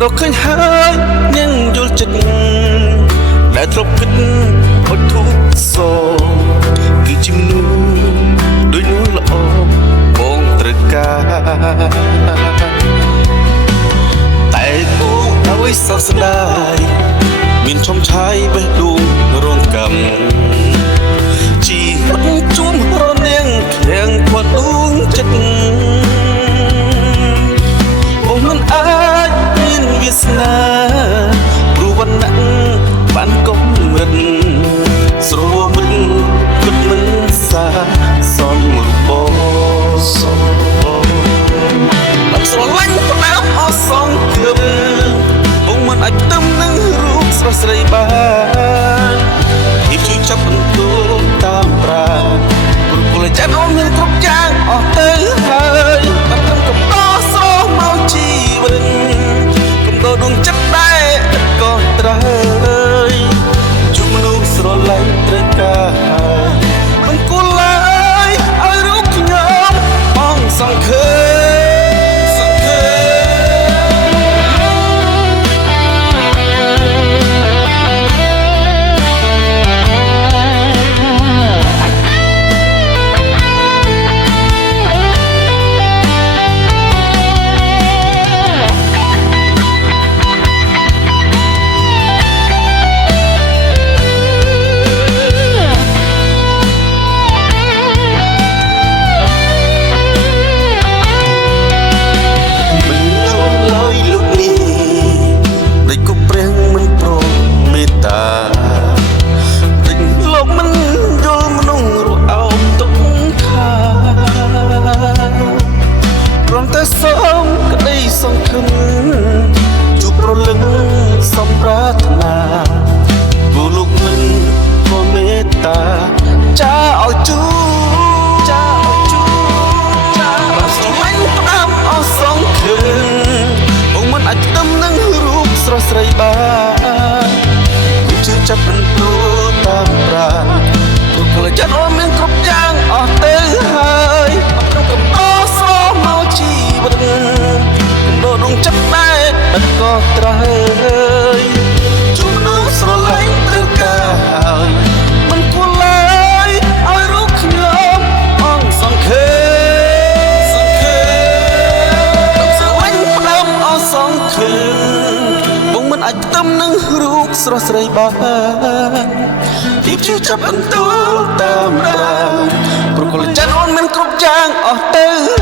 រកឃើញហើយនាងយល់ចិត្តដែលធ្លាប់គិតអត់ធូរសគឺជាមនុស្សដូចនោះល្អបងត្រូវការតែគូអ្វីសោកស្ដាយមានឈំឆាយបេះដូងរងកម្មជីវិតជួមរនាងខាងផ្ដួងចិត្តបងមិនអាចមានវាសនាព្រោះវណ្ណៈបានកំរិតស្រវិតគិតមិនសាសំរបសំស្រឡាញ់ផ្ដើមអស់សងគឹមបងមិនអាចផ្ទឹមនឹងរូបស្រស់ស្រីបានភាពជឿចាប់បន្ទូលតាមប្រាព្រោះពលចិត្តអូនមានគ្រប់យ៉ាងអស់ទៅហើយបាត់កំកំដរស្រស់មកជីវិតកំដរដួងចិត្តដែរក៏ត្រូវជួបមនុស្សស្រឡាញ់ត្រូវការមិនគួរឡើយឲ្យរូបខ្ញុំបងសង្ឃឹមជួបប្រលឹងសំប្រាថ្នាគូលោកមិនក៏មេត្តាចាឲ្យជួស្រឡាញ់ផ្ដាំអស់សងគឹមបងមិនអាចផ្ទឹមនឹងរូបស្រស់ស្រីបានគូជឿចាប់មិនព្រោះតាមប្រាណព្រោះពលចិត្តអូនមានគ្រប់យ៉ាងអស់ទៅហើយក្នុងកំដរស្រស់មកជីវិតដងចិត្តដែរឥតក៏ត្រូវជួបមនុស្សស្រឡាញ់ត្រូវការហើយមិនគួរឡើយឲ្យរូបខ្ញុំអង្គសង្ឃឹមដល់ស្រឡាញ់ផ្ដើមអស់សង្ឃឹមបងមិនអាចផ្ទឹមនឹងរូបស្រស់ស្រីបានភាពជឿចាប់បន្ទូលតាមដានព្រោះកលចិត្តអូនមានគ្រប់យ៉ាងអស់ទៅ